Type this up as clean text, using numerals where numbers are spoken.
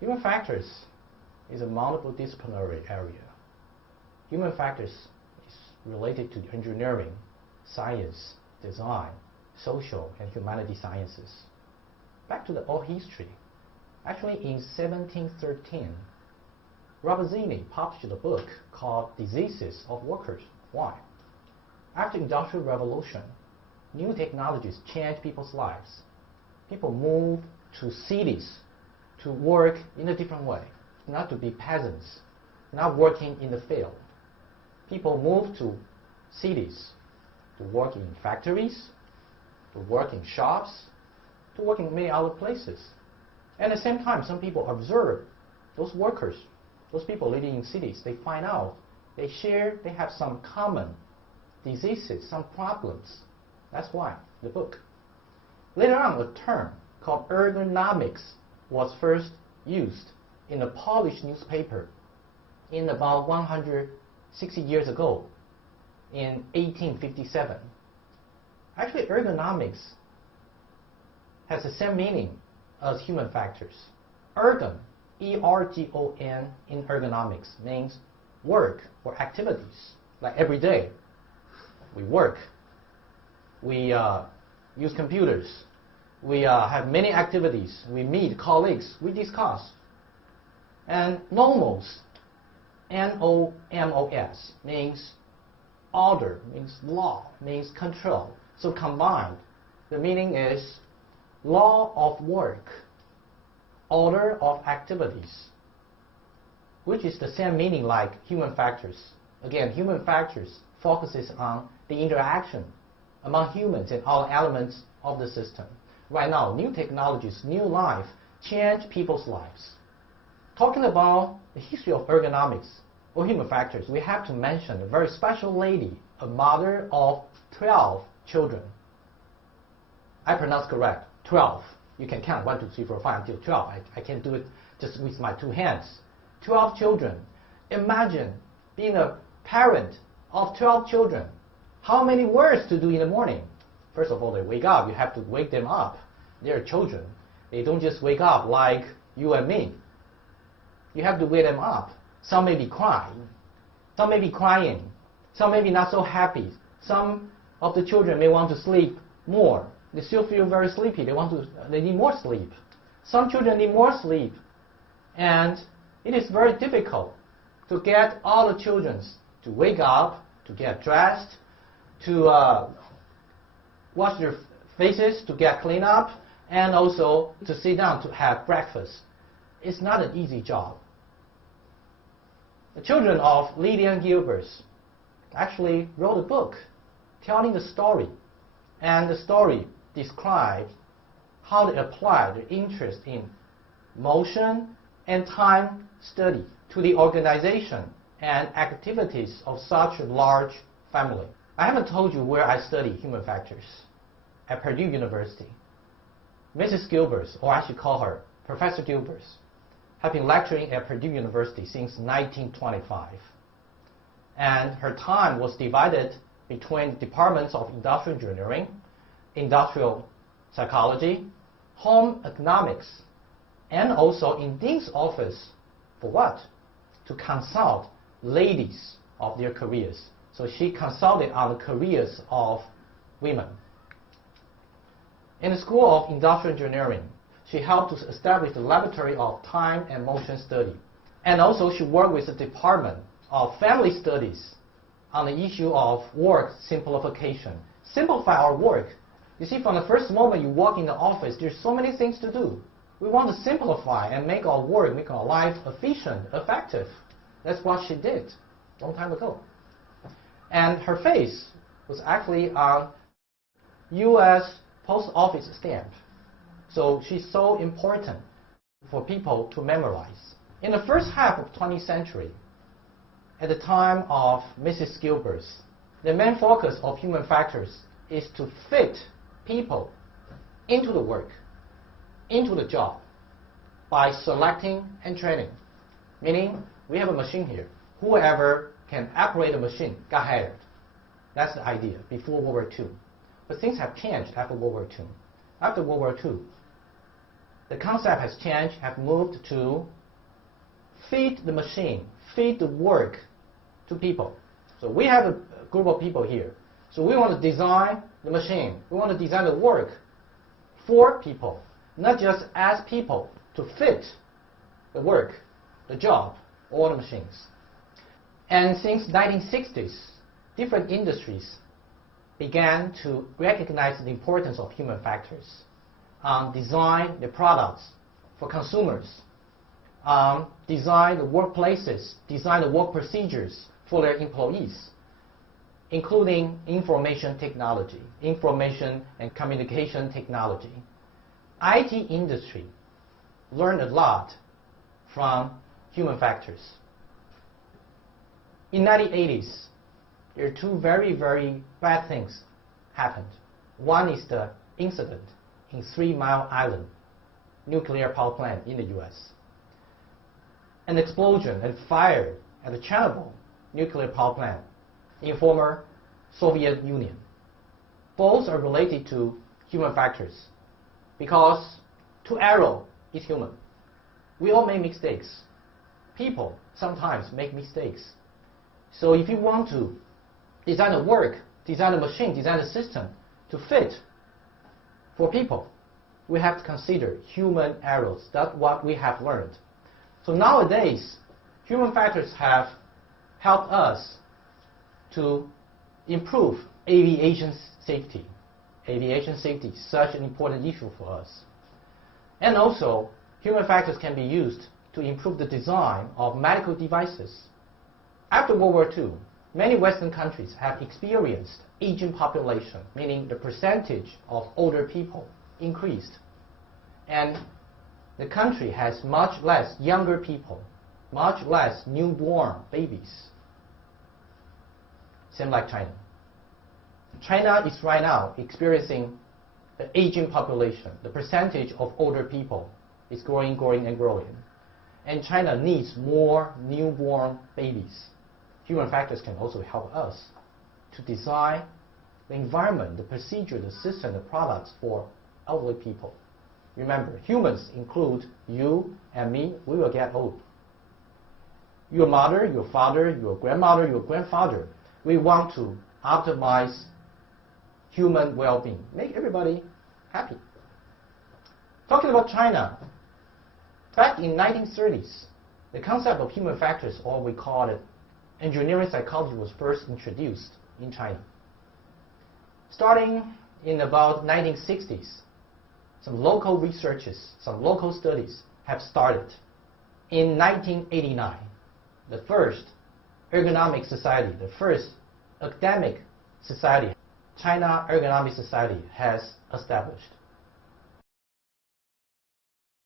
Human factors is a multiple disciplinary area. Human factors is related to engineering, science, design, social, and humanity sciences. Back to the old history. Actually, in 1713, Ravazzini published a book called Diseases of Workers. Why? After the Industrial Revolution, new technologies changed people's lives. People moved to cities to work in a different way, not to be peasants, not working in the field. People moved to cities to work in factories, to work in shops, to work in many other places. And at the same time, some people observe those workers, those people living in cities. They find out, they have some common diseases, some problems. That's why the book. Later on, a term called ergonomics was first used in a Polish newspaper in about 160 years ago, in 1857. Actually, ergonomics has the same meaning as human factors. Ergon, E-R-G-O-N, in ergonomics means work or activities. Like every day, we work, we use computers, we have many activities, we meet colleagues, we discuss. And nomos, N-O-M-O-S, means order, means law, means control. So combined, the meaning is law of work, order of activities, which is the same meaning like human factors. Again, human factors focuses on the interaction among humans and all elements of the system. Right now, new technologies, new life, change people's lives. Talking about the history of ergonomics or human factors, we have to mention a very special lady, a mother of 12 children. I pronounce correct, 12. You can count 1, 2, 3, 4, 5 until 12. I can do it just with my two hands. 12 children. Imagine being a parent of 12 children. How many works to do in the morning? First of all, they wake up. You have to wake them up. They're children. They don't just wake up like you and me. You have to wake them up. Some may be crying. Some may be crying. Some may be not so happy. Some of the children may want to sleep more. They still feel very sleepy. They need more sleep. Some children need more sleep. And it is very difficult to get all the children to wake up, to get dressed, to wash their faces, to get cleaned up, and also to sit down to have breakfast. It's not an easy job. The children of Lydia Gilbert actually wrote a book telling the story. And the story describes how they apply their interest in motion and time study to the organization and activities of such a large family. I haven't told you where I study human factors. At Purdue University. Mrs. Gilbert, or I should call her Professor Gilbert, has been lecturing at Purdue University since 1925. And her time was divided between departments of industrial engineering, industrial psychology, home economics, and also in Dean's office. For what? To consult ladies of their careers. So she consulted on the careers of women. In the School of Industrial Engineering, she helped to establish the Laboratory of Time and Motion Study. And also she worked with the Department of Family Studies on the issue of work simplification. Simplify our work. You see, from the first moment you walk in the office, there's so many things to do. We want to simplify and make our work, make our life efficient, effective. That's what she did a long time ago. And her face was actually on U.S. Post Office stamp. So she's so important for people to memorize. In the first half of the 20th century, at the time of Mrs. Gilbert, the main focus of human factors is to fit people into the work, into the job, by selecting and training. Meaning, we have a machine here. Whoever can operate a machine got hired. That's the idea before World War II. But things have changed after World War II. After World War II, the concept has changed, have moved to feed the machine, feed the work to people. So we have a group of people here. So we want to design the machine. We want to design the work for people, not just as people to fit the work, the job, or the machines. And since 1960s, different industries began to recognize the importance of human factors, design the products for consumers, design the workplaces, design the work procedures for their employees, including information technology, information and communication technology. IT industry learned a lot from human factors. In 1980s, there are two very, very bad things happened. One is the incident in 3 Mile Island nuclear power plant in the US. An explosion and fire at the Chernobyl nuclear power plant in former Soviet Union. Both are related to human factors because to error is human. We all make mistakes. People sometimes make mistakes. So if you want to design a work, design a machine, design a system to fit for people, we have to consider human errors. That's what we have learned. So nowadays, human factors have helped us to improve aviation safety. Aviation safety is such an important issue for us. And also, human factors can be used to improve the design of medical devices. After World War II, many Western countries have experienced aging population, meaning the percentage of older people increased. And the country has much less younger people, much less newborn babies. Same like China. China is right now experiencing the aging population. The percentage of older people is growing and growing. And China needs more newborn babies. Human factors can also help us to design the environment, the procedure, the system, the products for elderly people. Remember, humans include you and me. We will get old. Your mother, your father, your grandmother, your grandfather. We want to optimize human well-being, make everybody happy. Talking about China, back in 1930s, the concept of human factors, or we call it engineering psychology, was first introduced in China. Starting in about 1960s, some local researches, some local studies have started. In 1989, the first ergonomic society, the first academic society, China Ergonomic Society, has established.